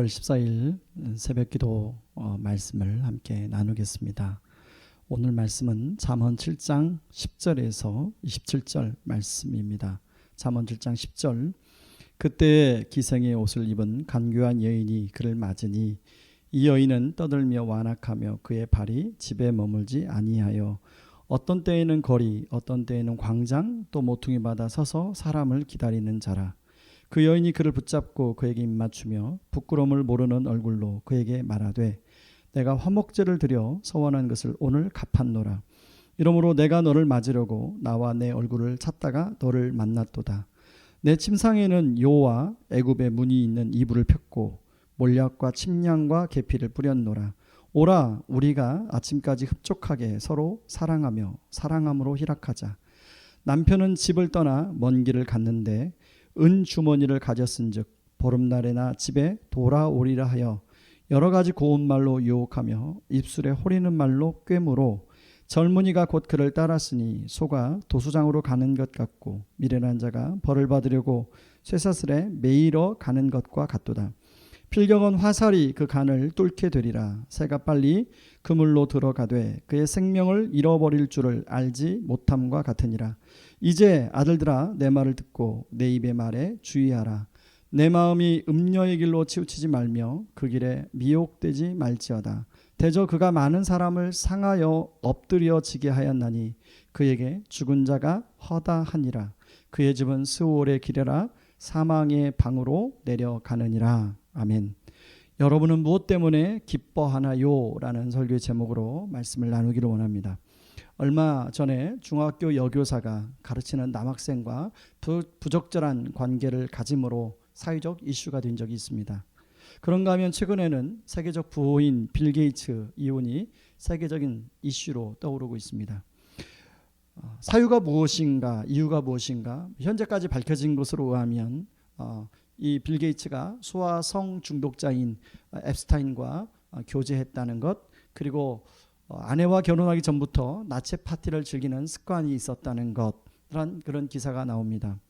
6월 14일 새벽기도 말씀을 함께 나누겠습니다. 오늘 말씀은 잠언 7장 10절에서 27절 말씀입니다. 잠언 7장 10절. 그때 기생의 옷을 입은 간교한 여인이 그를 맞으니 이 여인은 떠들며 완악하며 그의 발이 집에 머물지 아니하여 어떤 때에는 거리 어떤 때에는 광장 또 모퉁이 바다 서서 사람을 기다리는 자라. 그 여인이 그를 붙잡고 그에게 입맞추며 부끄러움을 모르는 얼굴로 그에게 말하되 내가 화목제를 드려 서원한 것을 오늘 갚았노라. 이러므로 내가 너를 맞으려고 나와 내 얼굴을 찾다가 너를 만났도다. 내 침상에는 요와 애굽의 문이 있는 이불을 폈고 몰약과 침량과 계피를 뿌렸노라. 오라 우리가 아침까지 흡족하게 서로 사랑하며 사랑함으로 희락하자. 남편은 집을 떠나 먼 길을 갔는데 은 주머니를 가졌은즉 보름날에나 집에 돌아오리라 하여 여러 가지 고운 말로 유혹하며 입술에 호리는 말로 꿰물어 젊은이가 곧 그를 따랐으니 소가 도수장으로 가는 것 같고 미련한 자가 벌을 받으려고 쇠사슬에 매이러 가는 것과 같도다. 필경은 화살이 그 간을 뚫게 되리라. 새가 빨리 그물로 들어가되 그의 생명을 잃어버릴 줄을 알지 못함과 같으니라. 이제 아들들아 내 말을 듣고 내 입의 말에 주의하라. 내 마음이 음녀의 길로 치우치지 말며 그 길에 미혹되지 말지어다. 대저 그가 많은 사람을 상하여 엎드려지게 하였나니 그에게 죽은 자가 허다하니라. 그의 집은 스올의 길이라 사망의 방으로 내려가느니라. 아멘. 여러분은 무엇 때문에 기뻐하나요? 라는 설교의 제목으로 말씀을 나누기를 원합니다. 얼마 전에 중학교 여교사가 가르치는 남학생과 부적절한 관계를 가짐으로 사회적 이슈가 된 적이 있습니다. 그런가 하면 최근에는 세계적 부호인 빌 게이츠 이혼이 세계적인 이슈로 떠오르고 있습니다. 사유가 무엇인가, 이유가 무엇인가, 현재까지 밝혀진 것으로 의하면 이 빌 게이츠가 소아성 중독자인 앱스타인과 교제했다는 것, 그리고 아내와 결혼하기 전부터 나체 파티를 즐기는 습관이 있었다는 것, 그런 기사가 나옵니다.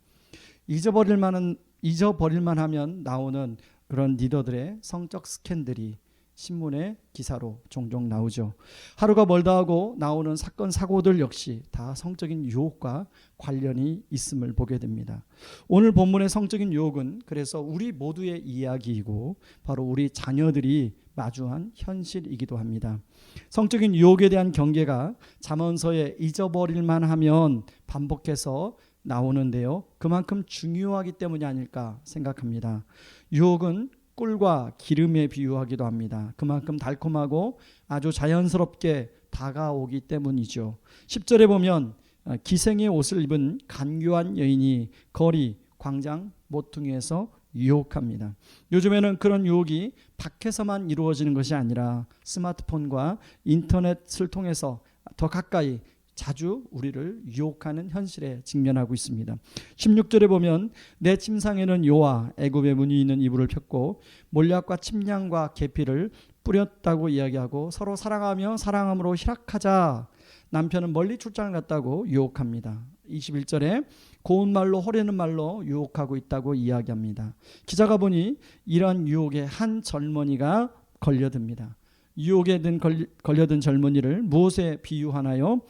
잊어버릴만 하면 나오는 그런 리더들의 성적 스캔들이 신문의 기사로 종종 나오죠. 하루가 멀다 하고 나오는 사건 사고들 역시 다 성적인 유혹과 관련이 있음을 보게 됩니다. 오늘 본문의 성적인 유혹은 그래서 우리 모두의 이야기이고 바로 우리 자녀들이 마주한 현실이기도 합니다. 성적인 유혹에 대한 경계가 잠언서에 잊어버릴만 하면 반복해서 나오는데요. 그만큼 중요하기 때문이 아닐까 생각합니다. 유혹은 꿀과 기름에 비유하기도 합니다. 그만큼 달콤하고 아주 자연스럽게 다가오기 때문이죠. 10절에 보면 기생의 옷을 입은 간교한 여인이 거리, 광장, 모퉁이에서 유혹합니다. 요즘에는 그런 유혹이 밖에서만 이루어지는 것이 아니라 스마트폰과 인터넷을 통해서 더 가까이 자주 우리를 유혹하는 현실에 직면하고 있습니다. 16절에 보면 내 침상에는 요와 애굽의 문이 있는 이불을 폈고 몰약과 침량과 계피를 뿌렸다고 이야기하고 서로 사랑하며 사랑함으로 희락하자. 남편은 멀리 출장을 갔다고 유혹합니다. 21절에 고운 말로 호려는 말로 유혹하고 있다고 이야기합니다. 기자가 보니 이런 유혹에 한 젊은이가 걸려듭니다. 유혹에 걸려든 젊은이를 무엇에 비유하나요?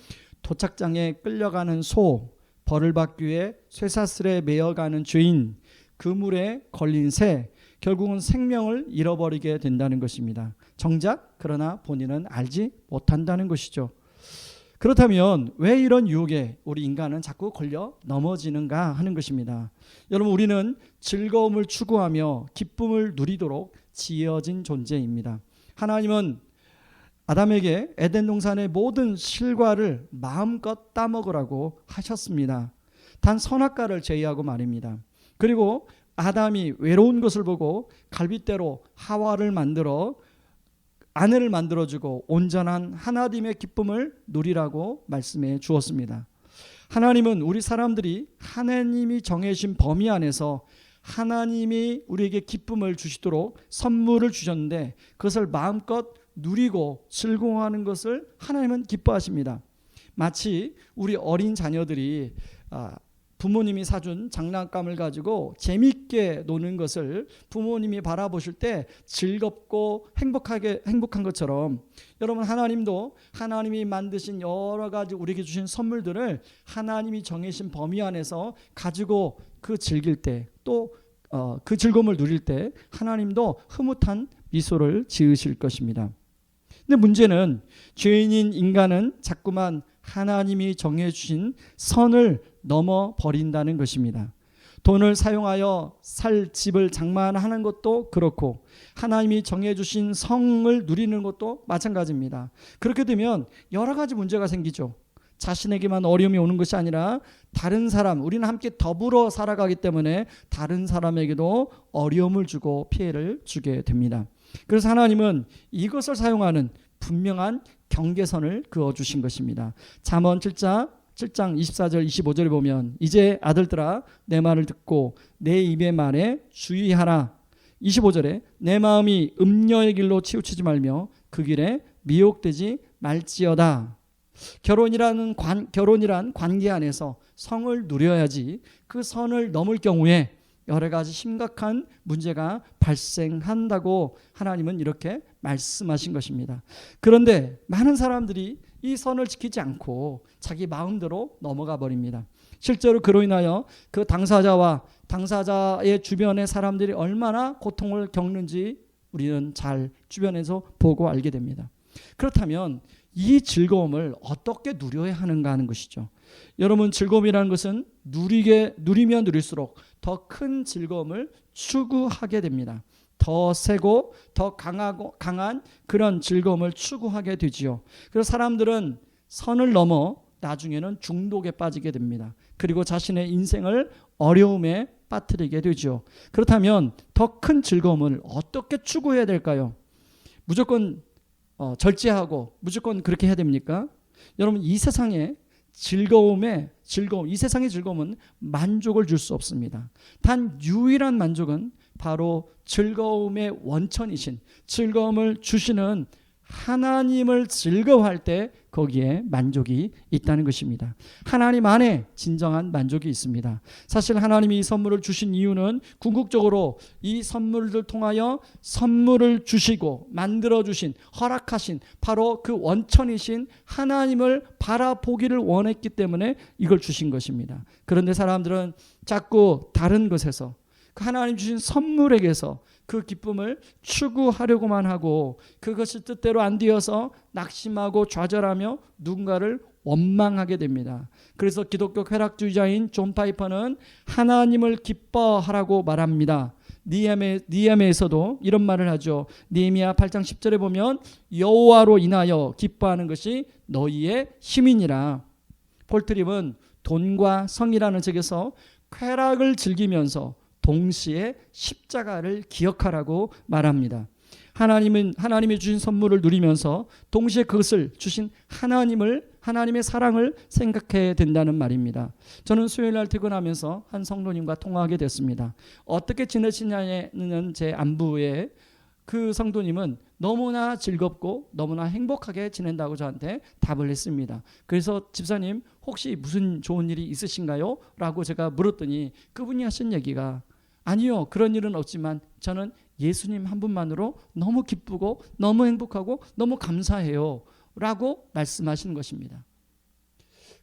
도착장에 끌려가는 소, 벌을 받기 위해 쇠사슬에 매어가는 죄인, 그물에 걸린 새, 결국은 생명을 잃어버리게 된다는 것입니다. 정작 그러나 본인은 알지 못한다는 것이죠. 그렇다면 왜 이런 유혹에 우리 인간은 자꾸 걸려 넘어지는가 하는 것입니다. 여러분, 우리는 즐거움을 추구하며 기쁨을 누리도록 지어진 존재입니다. 하나님은 아담에게 에덴 동산의 모든 실과를 마음껏 따먹으라고 하셨습니다. 단 선악과를 제외하고 말입니다. 그리고 아담이 외로운 것을 보고 갈빗대로 하와를 만들어 아내를 만들어주고 온전한 하나님의 기쁨을 누리라고 말씀해 주었습니다. 하나님은 우리 사람들이 하나님이 정해진 범위 안에서 하나님이 우리에게 기쁨을 주시도록 선물을 주셨는데 그것을 마음껏 누리고 즐거워하는 것을 하나님은 기뻐하십니다. 마치 우리 어린 자녀들이 부모님이 사준 장난감을 가지고 재밌게 노는 것을 부모님이 바라보실 때 즐겁고 행복한 것처럼 여러분, 하나님도 하나님이 만드신 여러 가지 우리에게 주신 선물들을 하나님이 정해진 범위 안에서 가지고 그 즐길 때, 또 그 즐거움을 누릴 때 하나님도 흐뭇한 미소를 지으실 것입니다. 근데 문제는 죄인인 인간은 자꾸만 하나님이 정해주신 선을 넘어 버린다는 것입니다. 돈을 사용하여 살 집을 장만하는 것도 그렇고 하나님이 정해주신 성을 누리는 것도 마찬가지입니다. 그렇게 되면 여러 가지 문제가 생기죠. 자신에게만 어려움이 오는 것이 아니라 다른 사람, 우리는 함께 더불어 살아가기 때문에 다른 사람에게도 어려움을 주고 피해를 주게 됩니다. 그래서 하나님은 이것을 사용하는 분명한 경계선을 그어주신 것입니다. 잠언 7장 24절 25절에 보면 이제 아들들아 내 말을 듣고 내 입의 말에 주의하라. 25절에 내 마음이 음녀의 길로 치우치지 말며 그 길에 미혹되지 말지어다. 결혼이란 관계 안에서 성을 누려야지 그 선을 넘을 경우에 여러 가지 심각한 문제가 발생한다고 하나님은 이렇게 말씀하신 것입니다. 그런데 많은 사람들이 이 선을 지키지 않고 자기 마음대로 넘어가 버립니다. 실제로 그로 인하여 그 당사자와 당사자의 주변의 사람들이 얼마나 고통을 겪는지 우리는 잘 주변에서 보고 알게 됩니다. 그렇다면 이 즐거움을 어떻게 누려야 하는가 하는 것이죠. 여러분, 즐거움이라는 것은 누리면 누릴수록 더 큰 즐거움을 추구하게 됩니다. 더 세고 더 강한 그런 즐거움을 추구하게 되지요. 그래서 사람들은 선을 넘어 나중에는 중독에 빠지게 됩니다. 그리고 자신의 인생을 어려움에 빠뜨리게 되죠. 그렇다면 더 큰 즐거움을 어떻게 추구해야 될까요? 무조건 절제하고 무조건 그렇게 해야 됩니까? 여러분, 이 세상의 즐거움, 이 세상의 즐거움은 만족을 줄 수 없습니다. 단 유일한 만족은 바로 즐거움의 원천이신, 즐거움을 주시는 하나님을 즐거워할 때 거기에 만족이 있다는 것입니다. 하나님 안에 진정한 만족이 있습니다. 사실 하나님이 이 선물을 주신 이유는 궁극적으로 이 선물을 통하여 선물을 주시고 만들어주신, 허락하신 바로 그 원천이신 하나님을 바라보기를 원했기 때문에 이걸 주신 것입니다. 그런데 사람들은 자꾸 다른 것에서, 하나님 주신 선물에게서 그 기쁨을 추구하려고만 하고 그것이 뜻대로 안 되어서 낙심하고 좌절하며 누군가를 원망하게 됩니다. 그래서 기독교 쾌락주의자인 존 파이퍼는 하나님을 기뻐하라고 말합니다. 니에미아에서도 이런 말을 하죠. 니에미아 8장 10절에 보면 여호와로 인하여 기뻐하는 것이 너희의 힘이니라. 폴트림은 돈과 성이라는 책에서 쾌락을 즐기면서 동시에 십자가를 기억하라고 말합니다. 하나님이 주신 선물을 누리면서 동시에 그것을 주신 하나님의 사랑을 생각해야 된다는 말입니다. 저는 수요일 날 퇴근하면서 한 성도님과 통화하게 됐습니다. 어떻게 지내시냐는 제 안부에 그 성도님은 너무나 즐겁고 너무나 행복하게 지낸다고 저한테 답을 했습니다. 그래서 집사님 혹시 무슨 좋은 일이 있으신가요? 라고 제가 물었더니 그분이 하신 얘기가 아니요, 그런 일은 없지만 저는 예수님 한 분만으로 너무 기쁘고 너무 행복하고 너무 감사해요 라고 말씀하시는 것입니다.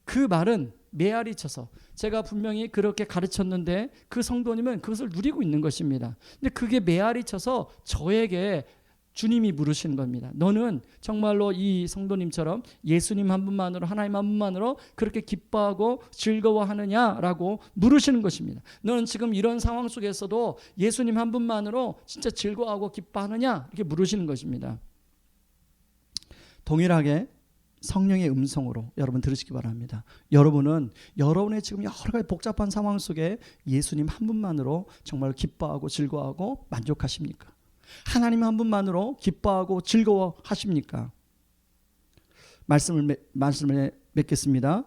그 말은 메아리 쳐서 제가 분명히 그렇게 가르쳤는데 그 성도님은 그것을 누리고 있는 것입니다. 근데 그게 메아리 쳐서 저에게 주님이 물으시는 겁니다. 너는 정말로 이 성도님처럼 예수님 한 분만으로, 하나님 한 분만으로 그렇게 기뻐하고 즐거워하느냐라고 물으시는 것입니다. 너는 지금 이런 상황 속에서도 예수님 한 분만으로 진짜 즐거워하고 기뻐하느냐 이렇게 물으시는 것입니다. 동일하게 성령의 음성으로 여러분 들으시기 바랍니다. 여러분은 여러분의 지금 여러 가지 복잡한 상황 속에 예수님 한 분만으로 정말 기뻐하고 즐거워하고 만족하십니까? 하나님 한 분만으로 기뻐하고 즐거워하십니까? 말씀을 맺겠습니다.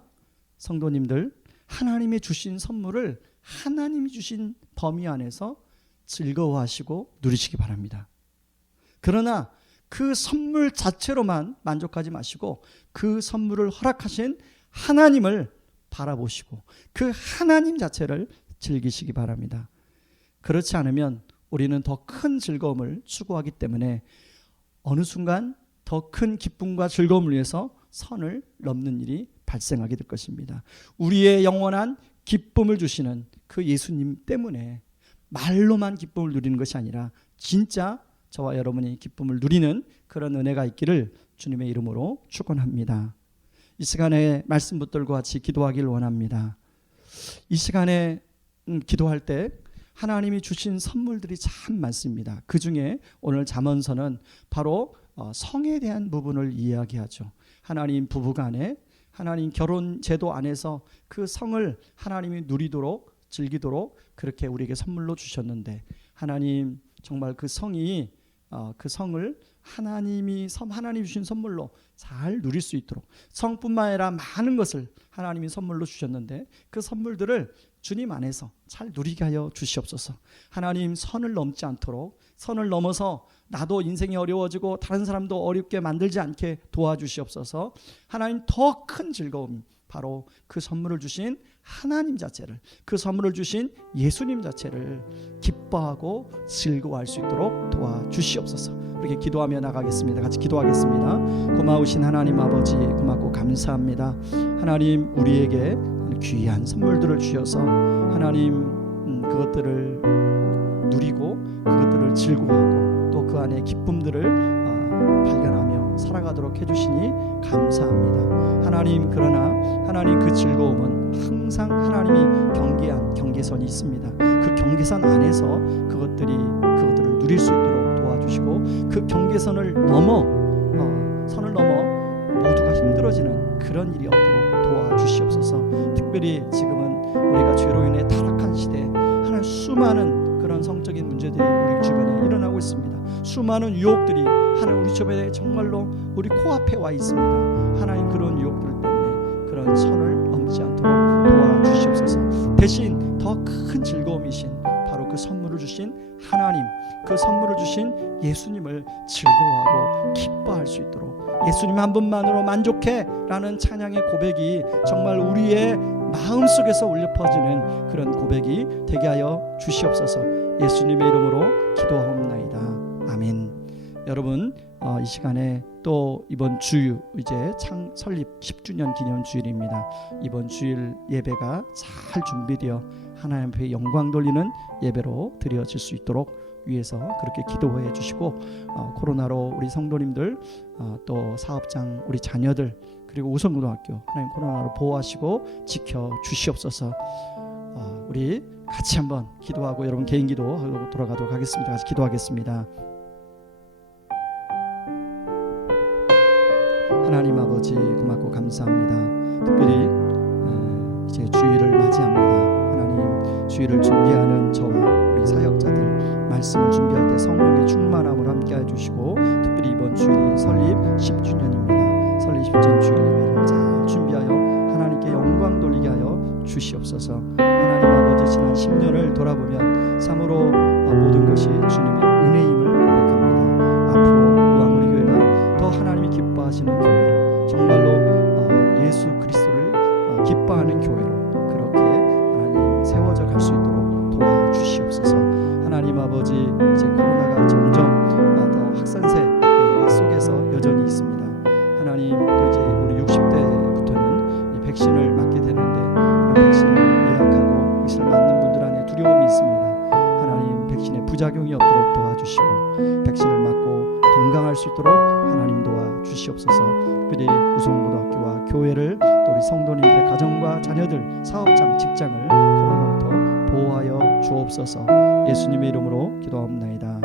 성도님들, 하나님이 주신 선물을 하나님이 주신 범위 안에서 즐거워하시고 누리시기 바랍니다. 그러나 그 선물 자체로만 만족하지 마시고 그 선물을 허락하신 하나님을 바라보시고 그 하나님 자체를 즐기시기 바랍니다. 그렇지 않으면 우리는 더 큰 즐거움을 추구하기 때문에 어느 순간 더 큰 기쁨과 즐거움을 위해서 선을 넘는 일이 발생하게 될 것입니다. 우리의 영원한 기쁨을 주시는 그 예수님 때문에 말로만 기쁨을 누리는 것이 아니라 진짜 저와 여러분이 기쁨을 누리는 그런 은혜가 있기를 주님의 이름으로 축원합니다. 이 시간에 말씀 붙들고 같이 기도하기를 원합니다. 이 시간에 기도할 때 하나님이 주신 선물들이 참 많습니다. 그 중에 오늘 잠언서는 바로 성에 대한 부분을 이야기하죠. 하나님 부부간에 하나님 결혼 제도 안에서 그 성을 하나님이 누리도록 즐기도록 그렇게 우리에게 선물로 주셨는데 하나님 정말 그 성이 그 성을 하나님이 주신 선물로 잘 누릴 수 있도록 성뿐만 아니라 많은 것을 하나님이 선물로 주셨는데 그 선물들을 주님 안에서 잘 누리게 하여 주시옵소서. 하나님 선을 넘지 않도록 선을 넘어서 나도 인생이 어려워지고 다른 사람도 어렵게 만들지 않게 도와주시옵소서. 하나님 더 큰 즐거움 바로 그 선물을 주신 하나님 자체를 그 선물을 주신 예수님 자체를 기뻐하고 즐거워할 수 있도록 도와주시옵소서. 이렇게 기도하며 나가겠습니다. 같이 기도하겠습니다. 고마우신 하나님 아버지 고맙고 감사합니다. 하나님 우리에게 귀한 선물들을 주셔서 하나님 그것들을 누리고 그것들을 즐거워하고 또 그 안에 기쁨들을 발견하며 살아가도록 해주시니 감사합니다. 하나님 그러나 하나님 그 즐거움은 항상 하나님이 경계한 경계선이 있습니다. 그 경계선 안에서 그것들을 누릴 수 있도록 도와주시고 그 경계선을 선을 넘어 모두가 힘들어지는 그런 일이 없도록 도와주시옵소서. 특별히 지금은 우리가 죄로 인해 타락한 시대에 하나님 수많은 그런 성적인 문제들이 우리 주변에 일어나고 있습니다. 수많은 유혹들이 하나님 우리 주변에 정말로 우리 코앞에 와 있습니다. 하나님 그런 유혹들 때문에 그런 선을 넘지 않도록 도와주시옵소서. 대신 더 큰 즐거움이신 바로 그 선물을 주신 하나님 그 선물을 주신 예수님을 즐거워하고 기뻐할 수 있도록 예수님 한 분만으로 만족해 라는 찬양의 고백이 정말 우리의 마음속에서 울려 퍼지는 그런 고백이 되게 하여 주시옵소서. 예수님의 이름으로 기도하옵나이다. 아멘. 여러분 이 시간에 또 이번 주 이제 설립 10주년 기념 주일입니다. 이번 주일 예배가 잘 준비되어 하나님 앞에 영광 돌리는 예배로 드려질 수 있도록 위해서 그렇게 기도해 주시고 코로나로 우리 성도님들 또 사업장 우리 자녀들 그리고 우성고등학교 하나님 코로나로 보호하시고 지켜 주시옵소서. 우리 같이 한번 기도하고 여러분 개인 기도하고 돌아가도록 하겠습니다. 같이 기도하겠습니다. 하나님 아버지 고맙고 감사합니다. 특별히 이제 주일을 맞이합니다. 하나님 주일을 준비하는 저와 우리 사역자들 말씀을 준비할 때 성령의 충만함을 함께 해주시고 특별히 이번 주일이 설립 10주년입니다. 설립 10주년 주일 예배를 잘 준비하여 하나님께 영광 돌리게 하여 주시옵소서. 하나님 아버지 지난 10년을 돌아보면 참으로 모든 것이 주님의 은혜임을 고백합니다. 앞으로 우리 교회가 더 하나님이 기뻐하시는 교회로 정말로 예수 그리스도를 기뻐하는 교회로 그렇게 하나님 세워져 갈 수 있도록 도와주시옵소서. 하나님 아버지 이제 코로나가 점점 더 확산세 속에서 여전히 있습니다. 하나님 또 이제 우리 60대부터는 이 백신을 맞게 되는데 백신을 예약하고 백신을 맞는 분들 안에 두려움이 있습니다. 하나님 백신의 부작용이 없도록 도와주시고 백신을 맞고 건강할 수 있도록 하나님 도와주시옵소서. 특별히 우성고등학교와 교회를 또 우리 성도님들의 가정과 자녀들 사업장 직장을 코로나부터 보호하여 주옵소서. 예수님의 이름으로 기도합니다.